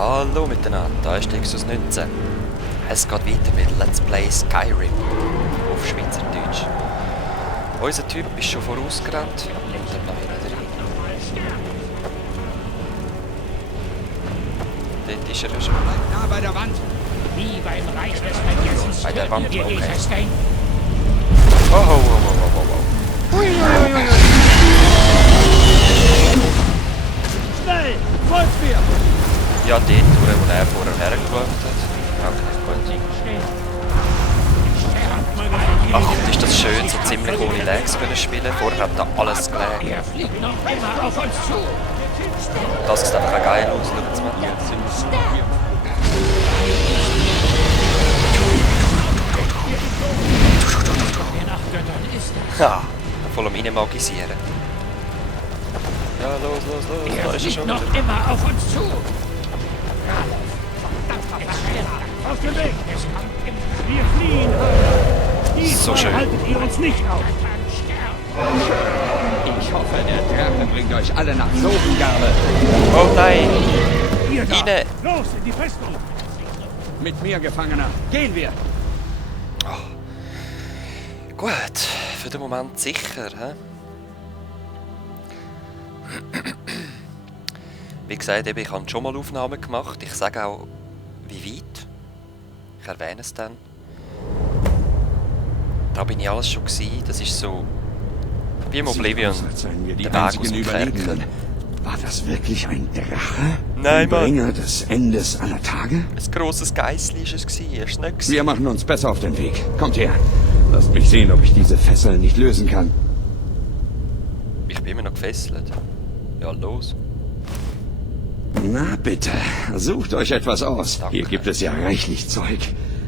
Hallo miteinander, da ist Exos 19. Es geht weiter mit Let's Play Skyrim auf Schweizerdeutsch. Unser Typ ist schon vorausgerannt und dann noch wieder rein. Dort ist er ja schon. Da bei der Wand. Wie beim Reich des Vergessens. Bei der Wand, Wir okay. Oh, Oh, oh, oh, oh, oh, oh. Schnell! Folgt mir! Ja, dort, wo er vorher hergeschaut hat. Okay, gut. Ach, ist das schön, so ziemlich ohne Lags können spielen. Vorher hat da alles gelegt. Er fliegt noch immer auf uns zu. Das sieht einfach auch geil aus, schaut's mal. Der Nachtgöttern ist Ha, voll am Reinmagisieren. Ja, los, los, los, er da ist er fliegt schon noch wieder. immer auf uns zu. Auf den Weg! Wir fliehen! So schön. Haltet ihr uns nicht auf! Ich hoffe, der Drache bringt euch alle nach Sovengarde. Oh nein! Ihr da! Rein! Los, in die Festung! Mit mir, Gefangener. Gehen wir. Gut, für den Moment sicher, hä? Wie gesagt, eben, ich habe schon mal Aufnahmen gemacht. Ich sage auch, wie weit. Ich erwähne es dann. Da bin ich alles schon gewesen. Das ist so wie im Oblivion. Sieht aus, als seien wir die Der Weg aus einzigen dem Überlebenden. Kerker. War das wirklich ein Drache? Nein, ein Mann. Bringer des Endes aller Tage? Ein grosses Geissli war es, erst nicht gewesen. Wir machen uns besser auf den Weg. Kommt her. Lasst mich sehen, ob ich diese Fesseln nicht lösen kann. Ich bin immer noch gefesselt. Ja, los. Na bitte, sucht euch etwas aus. Danke. Hier gibt es ja reichlich Zeug.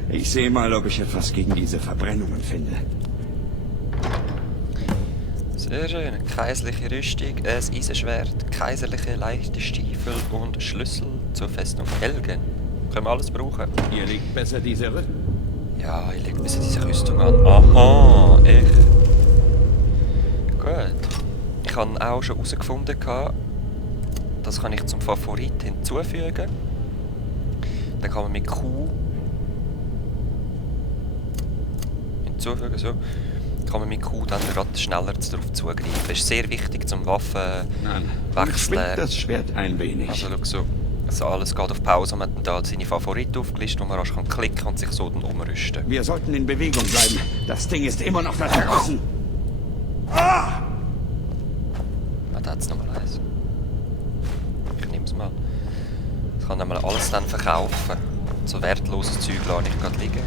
Ich sehe mal, ob ich etwas gegen diese Verbrennungen finde. Sehr schön. Kaiserliche Rüstung, ein Eisenschwert, kaiserliche leichte Stiefel und Schlüssel zur Festung Helgen. Können wir alles brauchen. Ihr legt besser diese Rüstung. Ja, ich lege ein bisschen diese Rüstung an. Aha, echt. Gut. Ich habe auch schon herausgefunden, das kann ich zum Favorit hinzufügen. Dann kann man mit Q hinzufügen, so. Kann man mit Q dann gerade schneller darauf zugreifen. Das ist sehr wichtig zum Waffen Nein, wechseln. schwingt das Schwert ein wenig. Also schau so, alles geht auf Pause und man hat dann seine Favoriten aufgelistet, wo man rasch klicken kann und sich so dann umrüsten. Wir sollten in Bewegung bleiben. Das Ding ist immer noch da draußen. Ah, da hat es nochmal eins. Ich nehme es mal. Ich kann einmal alles dann verkaufen. So wertloses Zeug lasse ich gerade liegen.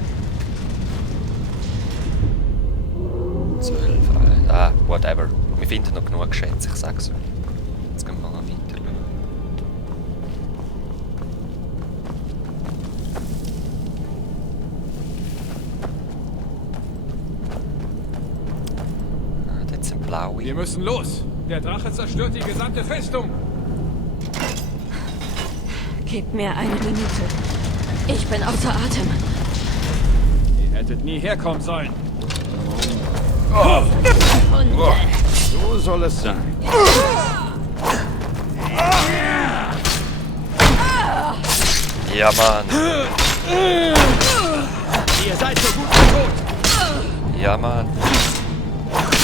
12 frei. Ah, whatever. Wir finden noch genug Schätze, ich sag's euch. Jetzt gehen wir mal weiter. Ah, dort sind blaue. Wir müssen los. Der Drache zerstört die gesamte Festung. Gebt mir eine Minute. Ich bin außer Atem. Ihr hättet nie herkommen sollen. So soll es sein. Ja, Mann. Ihr seid so gut wie tot. Ja, Mann.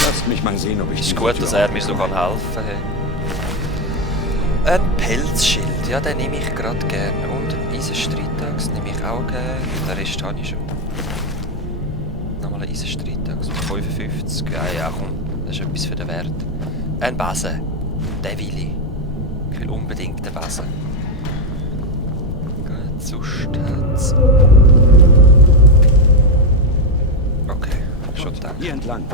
Lasst mich mal sehen, ob ich Ist diese gut, Tür dass er mir so helfen kann. Hey. Ein Pelzschild, ja, den nehme ich gerade gerne. Und ein Eisenstreitaxt nehme ich auch gerne. Den Rest habe ich schon. Nochmal ein Eisenstreitaxt mit 55. Ja, komm, das ist etwas für den Wert. Ein Besen, den will ich. Ich will unbedingt den Besen. Gut, sonst hat's. Okay, schon gedacht. Hier entlang.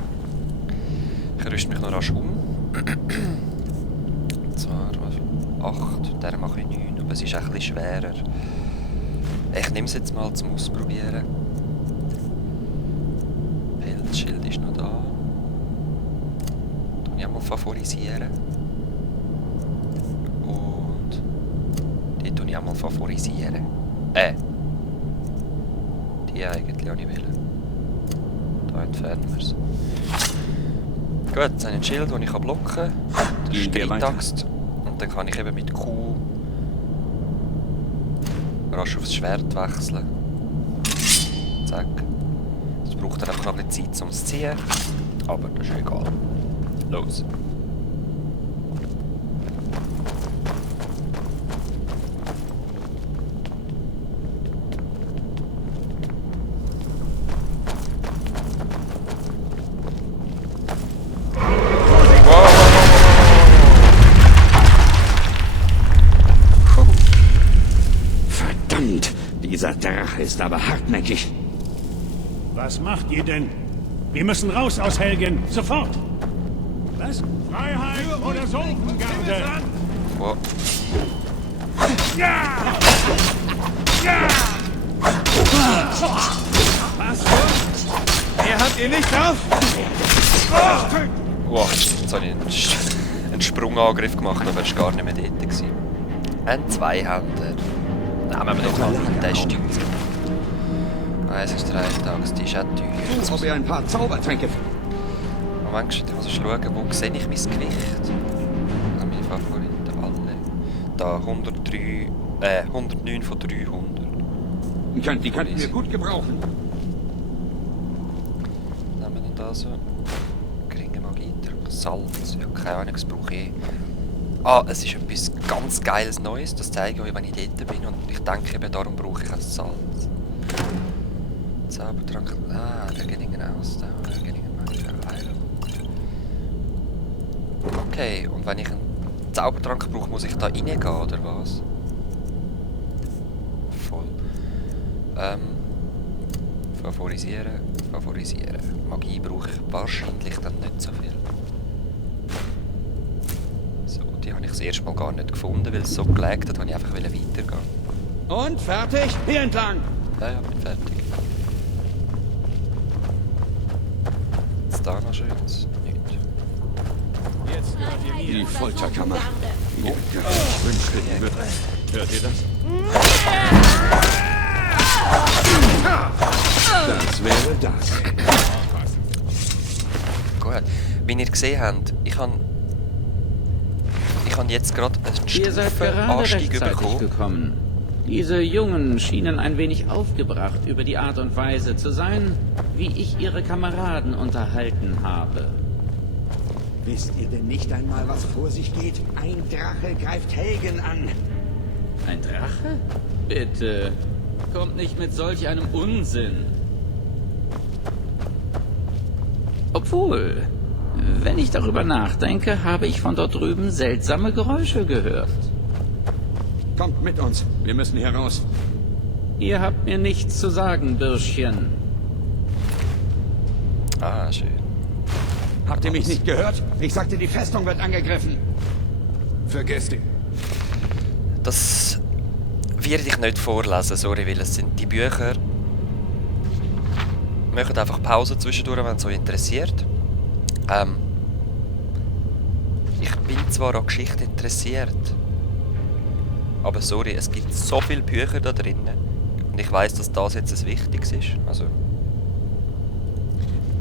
Ich rüste mich noch rasch um. Und zwar 8, der mache ich 9, aber es ist ein bisschen schwerer. Ich nehme es jetzt mal zum Ausprobieren. Pelzschild ist noch da. Tue ich einmal favorisieren. Und die tue ich einmal favorisieren. Die eigentlich auch nicht wollen. Da entfernen wir es. Gut, jetzt habe ich ein Schild, das ich blocken kann. Das ist Gehen wir weiter. Streitaxt. Und dann kann ich eben mit Q rasch aufs Schwert wechseln. Zack. Es braucht dann einfach noch ein bisschen Zeit, um es zu ziehen. Aber das ist egal. Los. Verdammt! Dieser Drache ist aber hartnäckig. Was macht ihr denn? Wir müssen raus aus Helgen. Sofort! Was? Freiheit oder Soldengarde? Wow. Was? Ihr habt ihr nicht auf? Wow, jetzt habe ich einen Sprungangriff gemacht, aber er war gar nicht mehr dort gewesen. Ein Zweihänder. Nehmen wir doch mal den Test. Es ist 3 Tages, die ist auch teuer. Als ob ihr ein paar Zaubertränke... Moment, ich muss schauen, wo sehe ich mein Gewicht? Meine Favoriten alle. Da 109 von 300. Die könnten wir gut gebrauchen. Nehmen wir da so. Geringe Magie, Salz. Ja, keine Ahnung, das brauche ich. Ah, es ist etwas ganz Geiles Neues. Das zeige ich euch, wenn ich dort bin. Und ich denke eben, darum brauche ich auch Salz. Zaubertrank. Ah, der geht irgendwie aus. Der geht irgendwie Heilung. Okay, und wenn ich einen Zaubertrank brauche, muss ich da reingehen, oder was? Voll. Favorisieren. Magie brauche ich wahrscheinlich dann nicht so viel. So, die habe ich das erste Mal gar nicht gefunden, weil es so gelegt hat, habe ich einfach weitergehen. Und fertig? Hier entlang! Ja, bin fertig. Jetzt da noch schönes? Nicht. Jetzt gehört ihr mir. Die Folterkammer. Oh, hört ihr das? Das wäre das. Gut. Wie ihr gesehen habt, ich habe jetzt gerade einen Ihr seid gerade Anstieg rechtzeitig bekommen. gekommen. Diese Jungen schienen ein wenig aufgebracht über die Art und Weise zu sein, wie ich ihre Kameraden unterhalten habe. Wisst ihr denn nicht einmal, was vor sich geht? Ein Drache greift Helgen an. Ein Drache? Bitte, kommt nicht mit solch einem Unsinn. Obwohl, wenn ich darüber nachdenke, habe ich von dort drüben seltsame Geräusche gehört. Kommt mit uns. Wir müssen hier raus. Ihr habt mir nichts zu sagen, Bürschchen. Ah, schön. Habt ihr mich nicht gehört? Ich sagte, die Festung wird angegriffen. Vergesst ihn. Das werde ich nicht vorlesen, sorry, weil es sind die Bücher. Macht einfach Pause zwischendurch, wenn es euch interessiert. Ich bin zwar an Geschichte interessiert, aber sorry, es gibt so viele Bücher da drinnen und ich weiss, dass das jetzt ein Wichtiges ist. Also,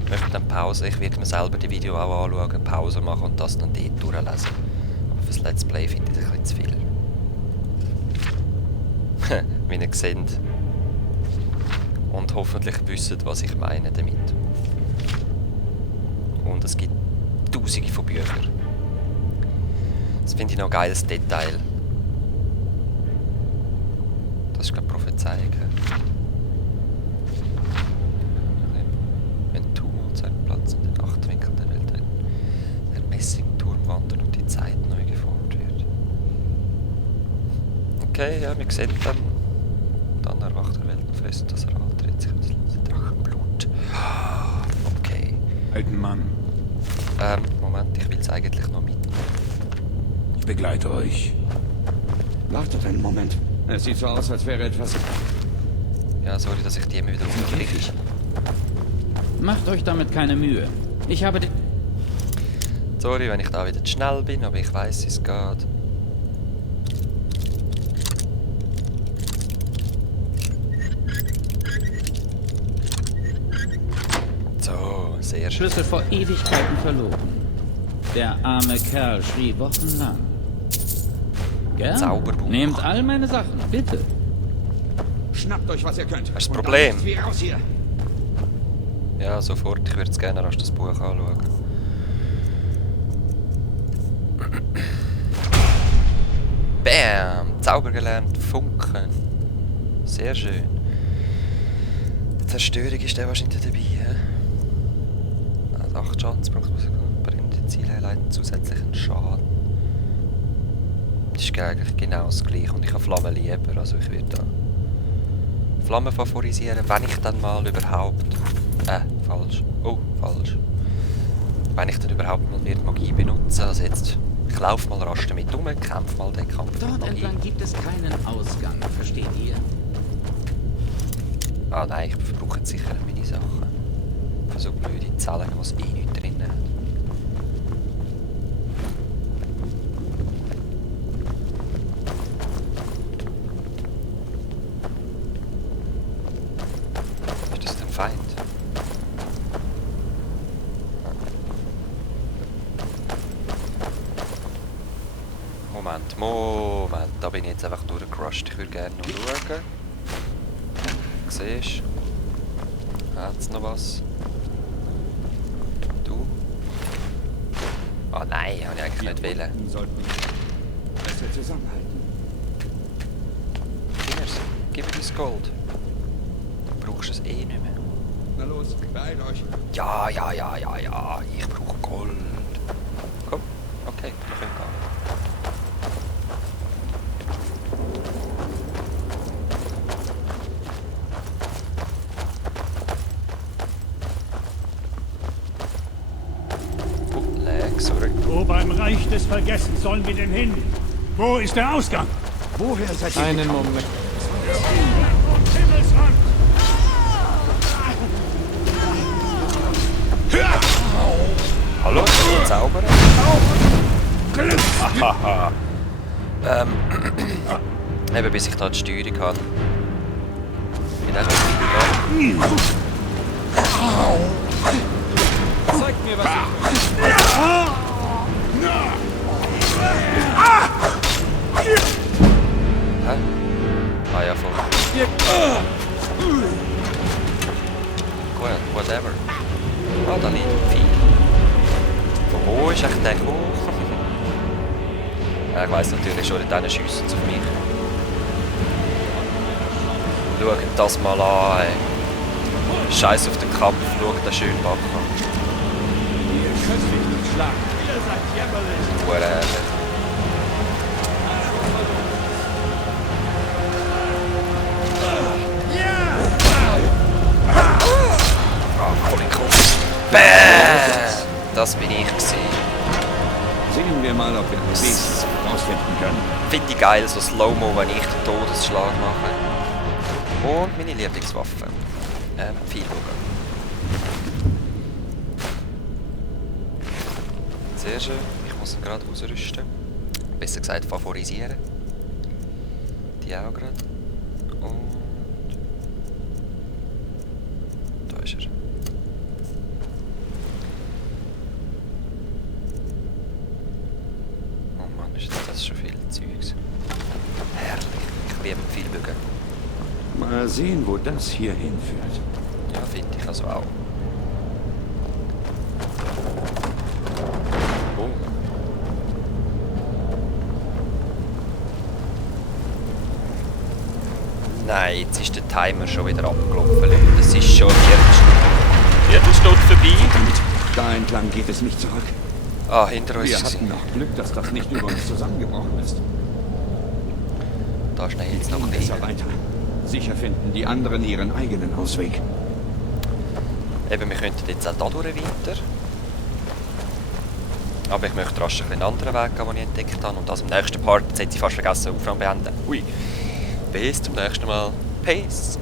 ich möchte dann Pause, ich werde mir selber die Video auch anschauen, Pause machen und das dann dort durchlesen. Aber fürs Let's Play finde ich das ein bisschen zu viel. Wie ihr seht. Und hoffentlich wisst, was ich meine damit. Und es gibt tausende von Büchern. Das finde ich noch ein geiles Detail. Das ist glaube ich Prophezeiung. Wenn Tumult seinen Platz in den acht Winkeln der Welt hat, der Messingturm wandert und die Zeit neu geformt wird. Okay, ja, wir sehen dann erwacht der Weltenfest, das er tritt sich ins Drachenblut. Okay. Alten Mann, Moment, ich will es eigentlich noch mitnehmen. ich begleite euch. Wartet einen Moment. Es sieht so aus, als wäre etwas... Ja, sorry, dass ich die immer wieder unterkriege. Macht euch damit keine Mühe. Ich habe den... Sorry, wenn ich da wieder zu schnell bin, aber ich weiß, es geht. So, sehr schön. Schlüssel vor Ewigkeiten verloren. Der arme Kerl schrie wochenlang. Gern. Zauberbuch. Nehmt all meine Sachen, bitte. Schnappt euch, was ihr könnt. Das ist das Und dann Problem. nichts wie raus hier. Ja, sofort. Ich würde es gerne erst das Buch anschauen. Bam! Zauber gelernt, Funken. Sehr schön. Zerstörung ist der wahrscheinlich dabei, hä? Also 8 Schadenspunkte pro Sekunde. Brennende Ziele leiten zusätzlichen Schaden. Das ist eigentlich genau das gleiche und ich habe Flammen lieber, also ich werde da Flammen favorisieren, wenn ich dann mal überhaupt... falsch. Oh, falsch. Wenn ich dann überhaupt mal wieder Magie benutze, also jetzt... Ich laufe mal rasch damit um, kämpfe mal den Kampf mit Dort Magie. entlang gibt es keinen Ausgang, versteht ihr? Ah nein, ich verbrauche jetzt sicher meine Sachen. Für so blöde Zellen, die eh nichts drin hat. Ist das der Feind? Moment, da bin ich jetzt einfach durchgerusht. Ich würde gerne noch schauen. Siehst du? Hat's noch was? Du? Ah nein, habe ich eigentlich nicht wählen. Wir sollten besser zusammenhalten. Gib mir dein Gold. Du brauchst es eh nicht mehr. Na los, beeilt euch. Ja. Ich brauche Gold. Komm, okay, wir können gehen. Sorry. Wo beim Reich des Vergessens sollen wir denn hin? Wo ist der Ausgang? Woher seid ihr Einen gekommen? Moment. Himmelsrand! Hallo, Zauberer? Haha. Eben bis ich da die Steuerung habe. Bin auch nicht wieder Zeigt mir, was ihr Hä? Ah ja, voll. Gut, whatever. Ah, da liegt ein Vieh. Von wo ist echt der gekommen? Ja, ich weiss natürlich schon, denen schiessen sie auf mich. Schaut das mal an, ey. Scheiß auf den Kampf, schaut den schönen Bach an. Ihr könnt mich nicht schlagen. Ihr seid jämmerlich. Whatever. Ah, voll in den Kopf. Bäh! Das bin ich gewesen. Sehen wir mal, ob wir das Wesen rausfinden können. Finde ich geil, so Slow-Mo, wenn ich den Todesschlag mache. Und meine Lieblingswaffe. Pfeilbogen. Sehr schön. Ich muss ihn gerade ausrüsten. Besser gesagt favorisieren. Die auch gerade. Und... Da ist er. Oh Mann, ist das schon viel Zeugs. Herrlich. Ich liebe Pfeilbögen. Mal sehen, wo das hier hinführt. Ja, finde ich also auch. Oh. Nein, jetzt ist der Timer schon wieder abgelaufen, Leute. Das ist schon die Viertelstunde vorbei. Da entlang geht es nicht zurück. Ah, hinter uns Wir ist hatten sie. noch Glück, dass das nicht über uns zusammengebrochen ist. Da schnell jetzt noch Gehen besser weiter. weiter. Sicher finden die anderen ihren eigenen Ausweg. Eben, wir könnten jetzt auch da durch weiter. Aber ich möchte rasch einen anderen Weg gehen, den ich entdeckt habe. Und das im nächsten Part, jetzt hätte ich fast vergessen, Aufnahme beenden. Ui. Bis zum nächsten Mal. Peace.